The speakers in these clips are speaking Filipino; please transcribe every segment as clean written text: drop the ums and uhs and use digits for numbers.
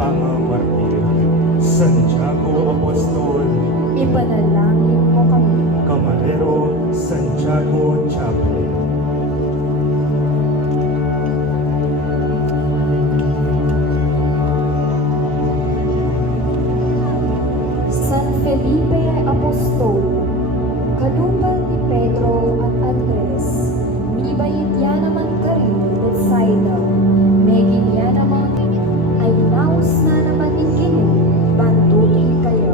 mga martir. Santiago Apostol, Ipanalangin mo kami. Camarero Santiago Chapo. San Felipe Apostol, kadupal ni Pedro at Andres, mibayit yan naman ka rin Bethsaida, megin yan naman ay naus na naman ingkini, bantuti kaya.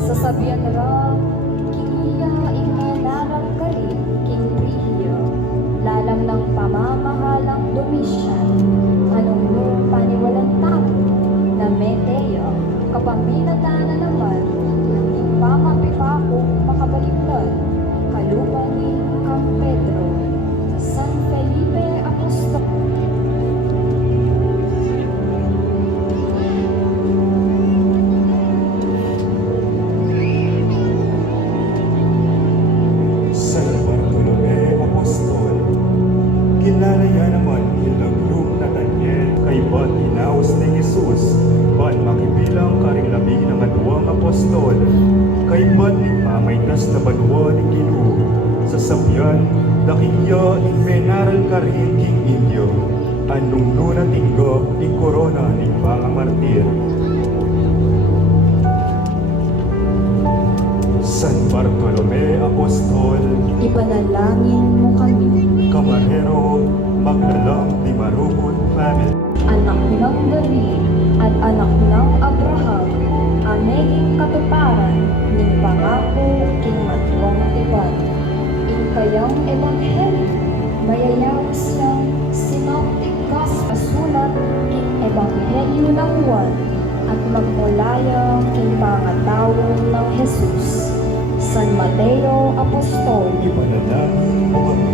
Sasabihan ra, kiniya ingalarang ka rin, king Priya, lalang ng pamamahalang Domitian, anong nung paniwalang tao, na Metea, kapaminatana naman, hindi pa mapipakong makabaligtad, kalupang ni Kang Pedro, San Felipe Apostol. San Bartolome Apostol, kinalaya naman ilagrong Nathaniel kay ba't inaos ni Jesus, ba't makibilang karing labi ng aduang apostol, kay ba't ipamaitas na banwa ni Ginoo, sa sabyan, dakiya inmenaral karing king Indio, anong nuna tinggap ni korona ni mga martir. San Bartolome Apostol, Ipanalangin mo kami. Camarero Maglalang di Maruhot Family. Anak ng David at anak ng Abraham, aming katuparan, ning pangako king matwang tipan. In kayang ebanghelyo, mayayaw siyang synoptic gospel sulat king ebanghelyo ng Juan at magmulaya king pangatawon ng Jesus. San Mateo Apostol, Ipanalangin mo kami.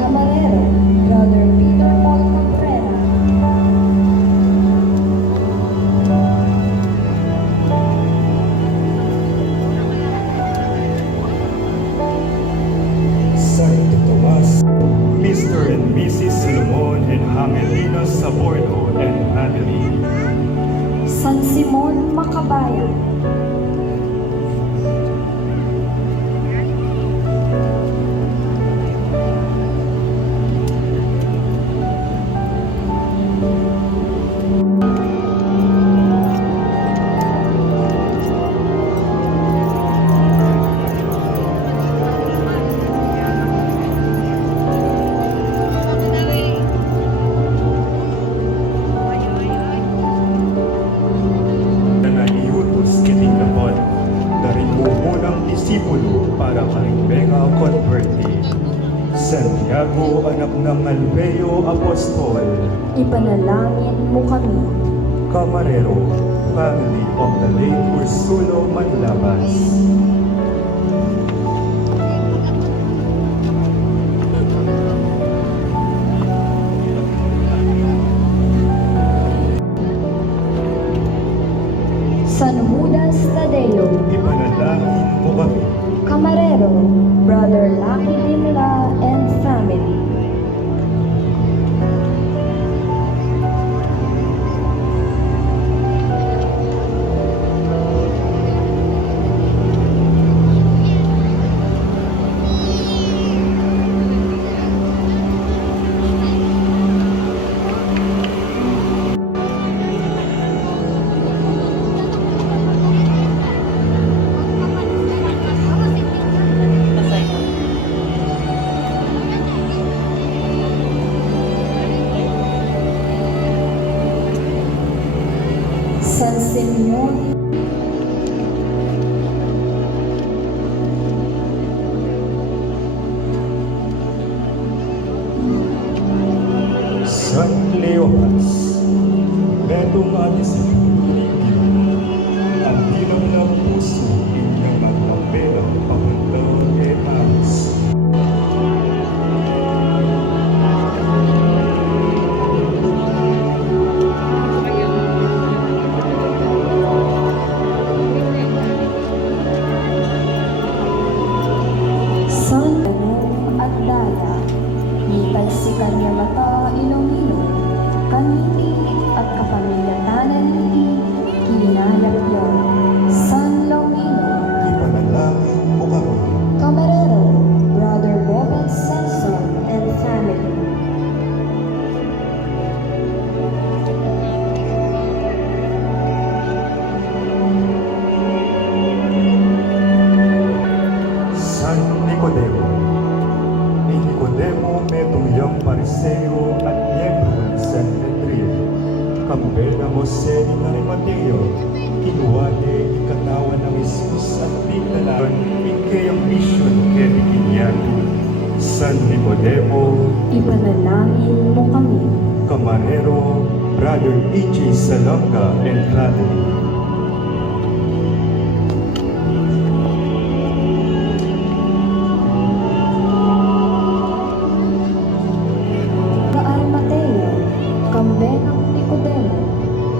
Camarero, Brother Peter Paul Cabrera, Santo Tomas, Mr. and Mrs. Solomon and Angelina Sabordo and family. San Simon Makabayan, Na naiutos kiting lapon, darin mo munang disipulo para karing mega converti. Santiago, anak ng Alveo Apostol, ipanalangin mo kami. Camarero, family of the late Ursulo Manlabas. San Judas Tadeo, Ipanalangin mo kami. Camarero, Brother Lucky Dimla and family. San Simeon, San Cleopas, Betong Atisip, ang bilang ng puso, inyong magpapelang pagandang etas. San Tanong at Daya, Mitalsikan niya mata Iloilo, kaniti at kapamilyatanan ni Jose ni Arimateo, kinuha niya ikatawan ng Jesus at pinalaman ikayang mission kay Kinyan. San Nicodemo, Ipanalangin mo kami. Camarero, Brother E.J. Salonga and family. Ka Arimateo, kambe ng Nicodemo,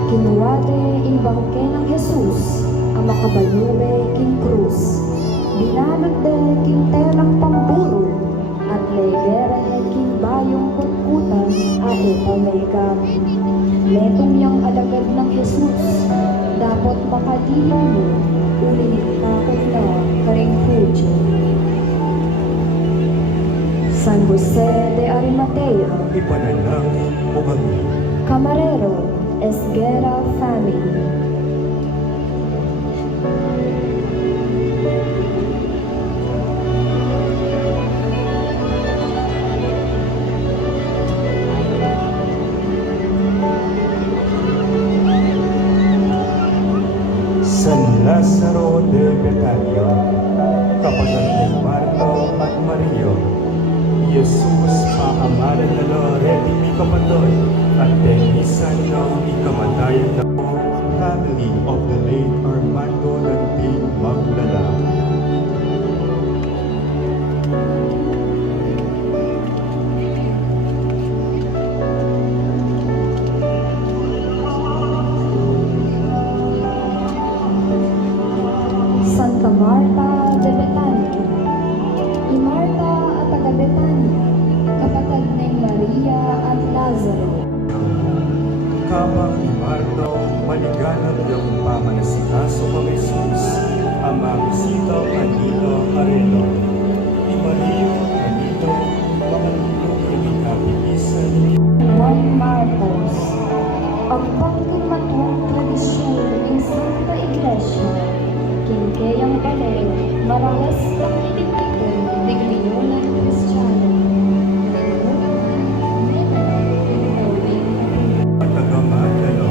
kinuwade in bangke ng Jesus, ang makabayuwe king krus. Binalot de king telang pamburo, at legere king bayong kutkutan, ae pamega. Metong yang alagad ng Jesus, dapat makadilin mo, ulinig takot na karing fudyo. San Jose de Arimatea, Ipanalangin mo kami. Camarero, Esguera family. San Lazaro de Betania, kapatid ni Marta at Maria, Jesus paamalan na Loreti Mikapatoy at Tenisan ng ikamatayan na family of the late Armando Lanting Maglala. Santa Marta de Betania. I Marta at taga Betania, kapatid ni Maria at Lazaro. Kapag ni Marta, maliganap yung pamanasikaso ka Jesus, ang mabisitaw kanito karelo. Ni Maria kanito, makalulog yung kapigisan Juan Marcos. Ang pagkimatuang tradisyon ng Santa Iglesia, kinkayang bale, maralas ng ititikin, digliyonang Kristiyano. at tagamadalo,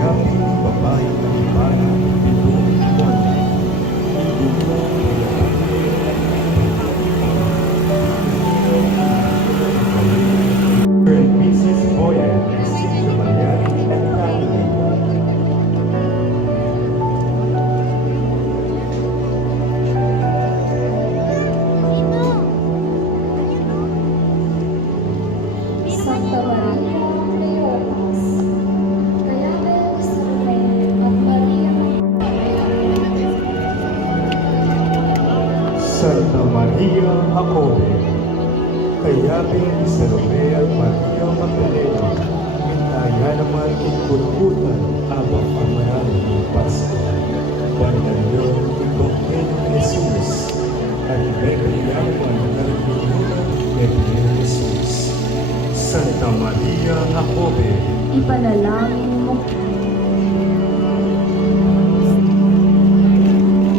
yapi ng babae ng ibang pitong ipon. Ibuko and Mrs. Boyer and Cynthia Mariani and family. Santa Maria Cleopas. Kaya may Salome at Maria Santa Maria Jacobe, Kayabing ni Salome at Maria Magdalena, Mitaya naman ikutkutan abang pamarami ng Pasko. Bandayo ikokmen Jesus, at Bebria naman nagbinunan Bebria Jesus. Santa Maria Jacobe, Ipanalangin mo.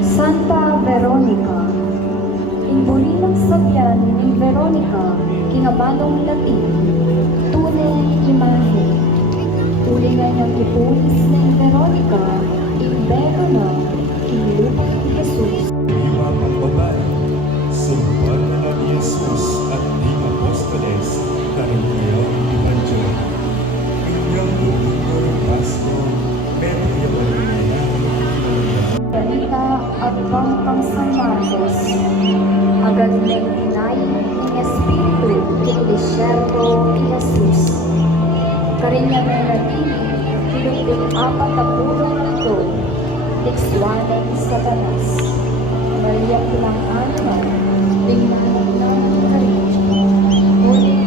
Santa Veronica. Imburi ng sabyan ni Veronica, kinabanong Latin, tunay imahe. Tulingan ng ipulis ng Veronica, imbero na, kinulupang Jesus. lima pang babae, simbol na ni Jesus at di apostoles, karamihan Evangelyo. Inyong domingo ng Pasko, meron niya ba rin Veronica at Bangkang San Marcos, agad ng tinayin ng Espiritu kay Desierto ni Jesus. Karinya ng natili, kiluping apat na pulong ito, tikswanan sa tanas. Maria pulang ano, tingnan ng karinja. Ngunit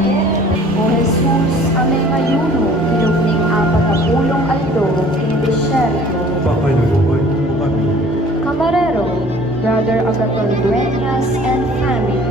o Jesus, amay ngayuno, kiluping apat na pulong aldo, kay Desierto. pakaluluan mo kami? Camarero, Brother Agaton Dueñas and family.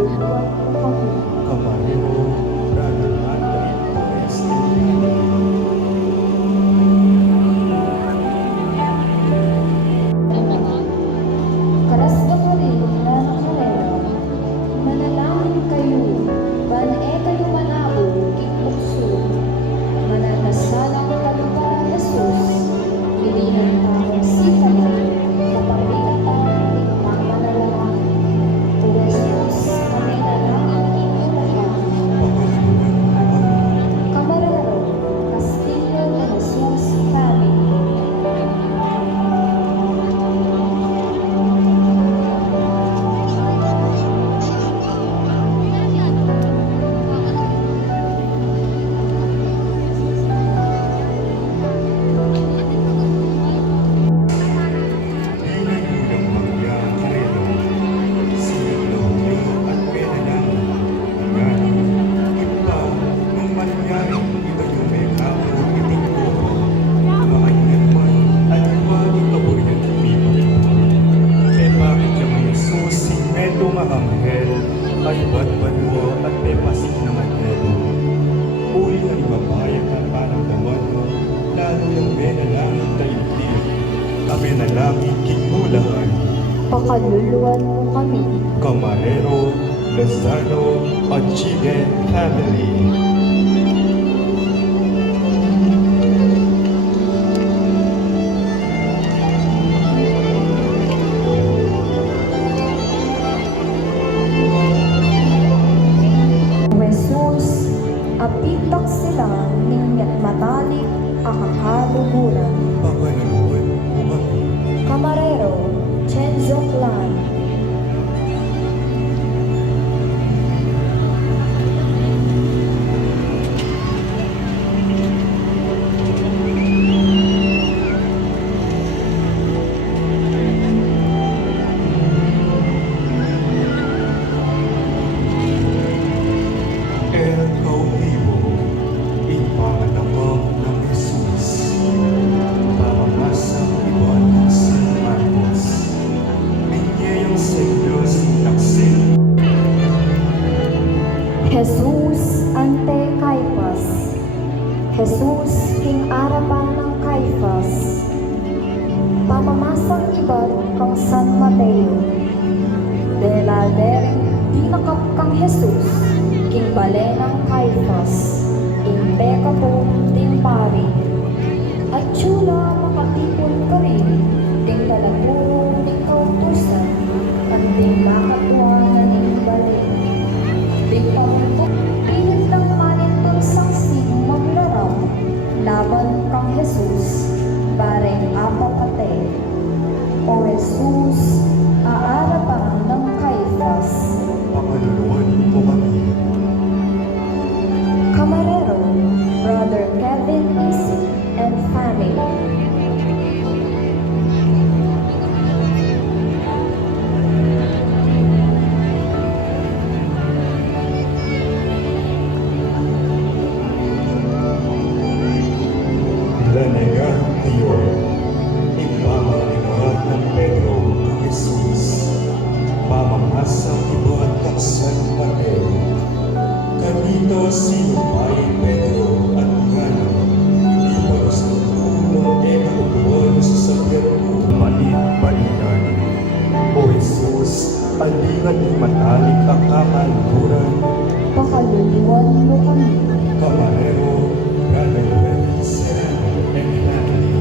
pakaluluwan mo kami. Camarero, Brother Anthony Torres and Karasda ko rin na nakarera, manalangin kayo, ban kayo manabo, kikbukso, mananasalang kalupa, Jesus, hindi ng taong sitala, kapamilatan, ipamamalangin, o Jesus, kami nalangin inulahan, pakaluluwan mo kami. Camarero, Castillo de Jesus Family. Pinayuyang Maria Carrero, siniglo at penanang ngano, iba nung mangyari ito yung may kapro iting ko, mga inetman at iwaning kaburyang kumipag. Eh bakit yung Jesus si Meto nga anghel ay batbanwo at may pasig ng anghel? Uli nga ni babayan at parang daman mo, lalo yung benalangin taimtim, kami nalangin kikulahan. Pakaluluwan mo kami. Camarero, Lozano, Achigen Family. Jesus, apitak sila ningat matalik akakaluguran. Pakaluluwan mo kami. Camarero, Chenzo Clan. El Cautivo, ipangalapak ng Jesus. Pamamasang iwan ng San Marcos. Binyayang sa Diyos taksin. Jesus ante Caiphas. Jesus king arapan ng Caiphas. Pamamasang iba't kang San Mateo. Delaldereng dinakap kang Jesus, king bale ng Caiphas. Impeka po ting pari. At tsula makatipon ka rin, ting talaguro ting kautusan, at ting makatuwa na ning bale. Ting pamutok, pilit lang manin tong sangsing maglarap, laban kang Jesus, bareng apapate. O Jesus, aarapan ng Caiphas. Pakaluluwan mo kami. Camarero, Brother Kevin Easy and family. Lanayang Tiyo, ipamalimuhat ng Pedro ang Jesus. Pamamasang iba't kang San Mateo. Kanito sinupay Pedro at Gano. Di pa gusto tulong e katutuan sa sabyerto. Mait-baitan. O Jesus, aligat ni matalik ang kakaluran. Pakaluluwan mo kami. Camarero, Brother Serrano and family.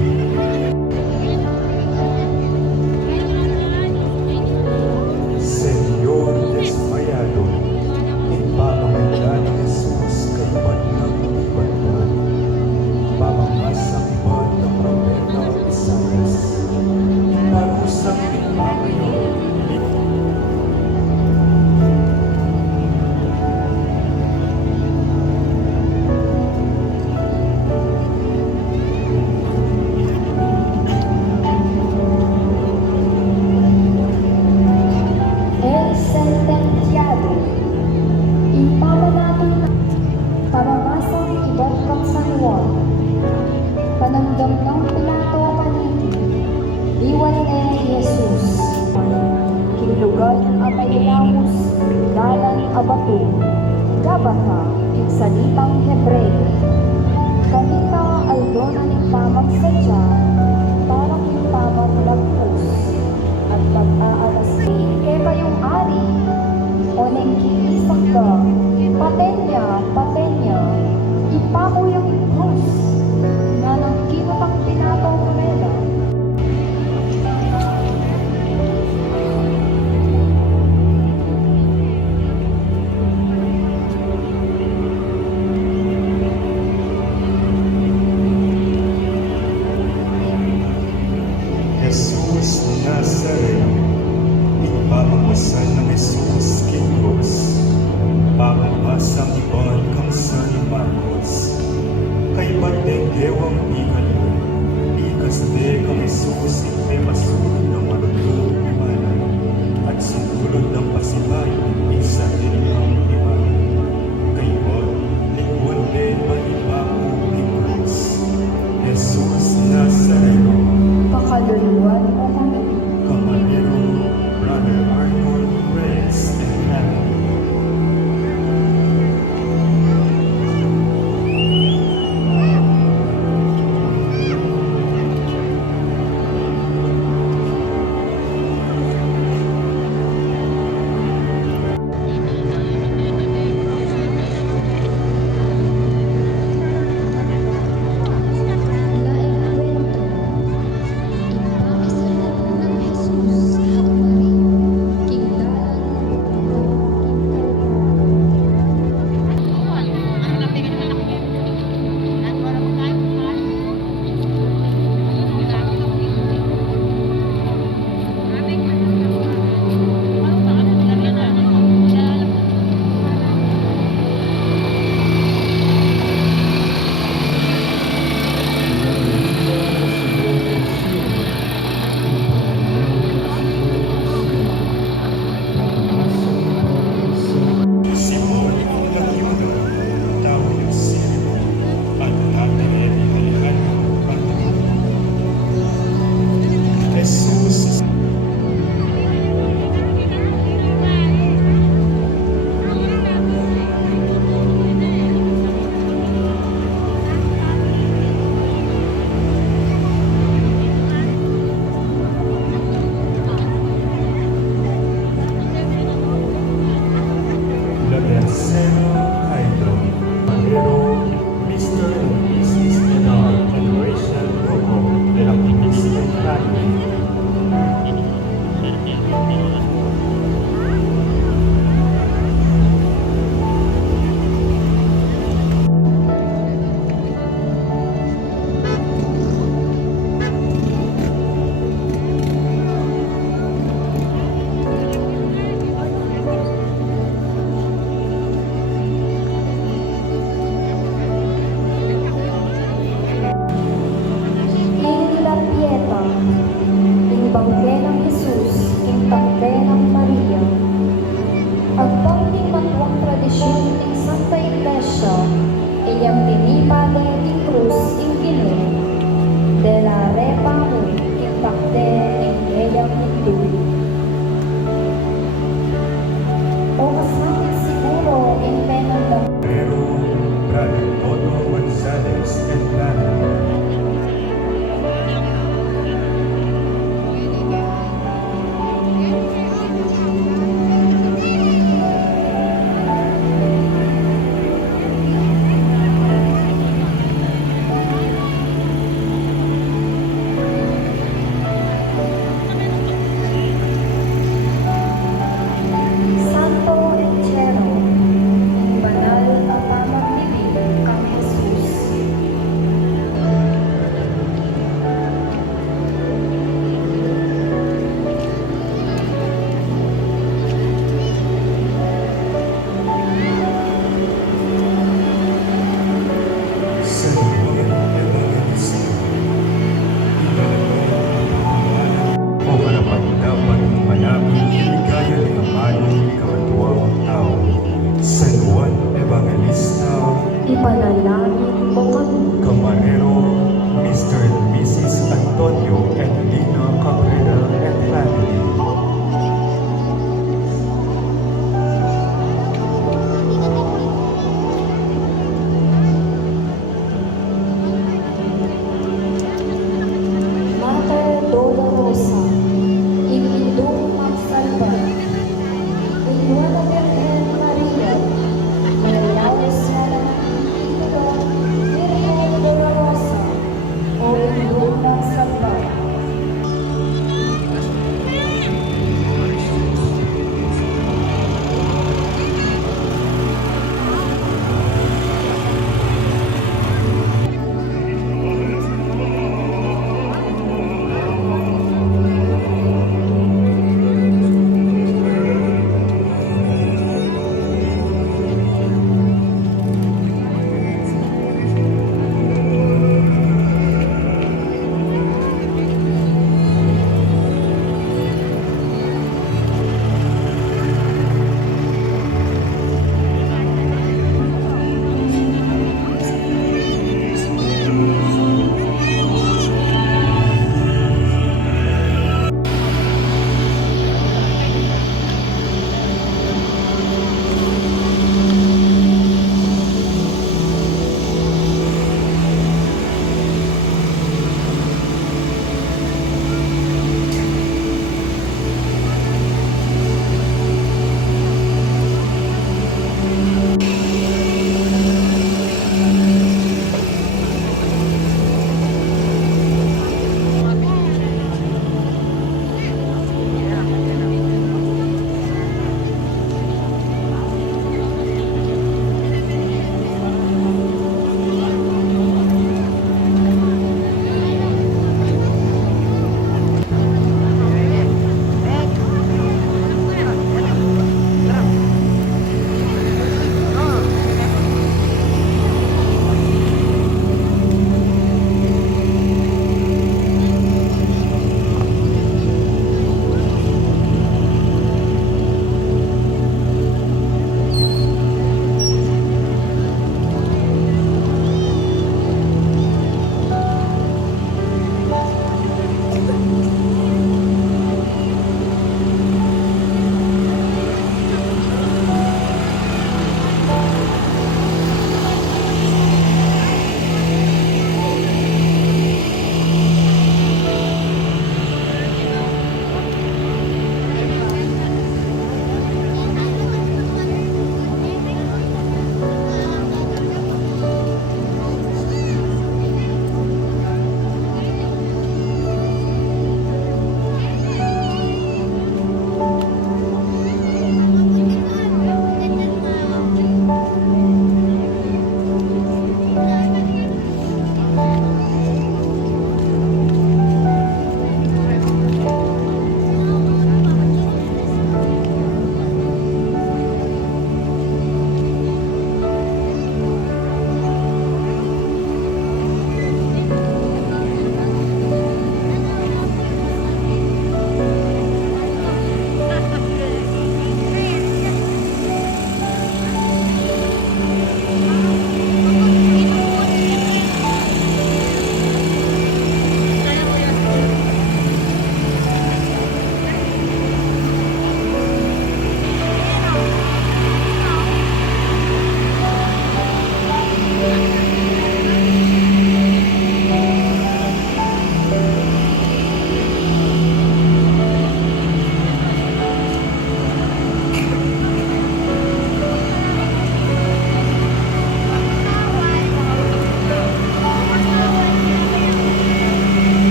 Senyor Desmayado, ipamamanda ng Jesus kay Batang Ibanban. Pamamasang iban ng Propeta Isayas. Iparusang ipamayo. batu, Gabata, ing salitang Hebreo. Kanita ay doon ning tamang sadya,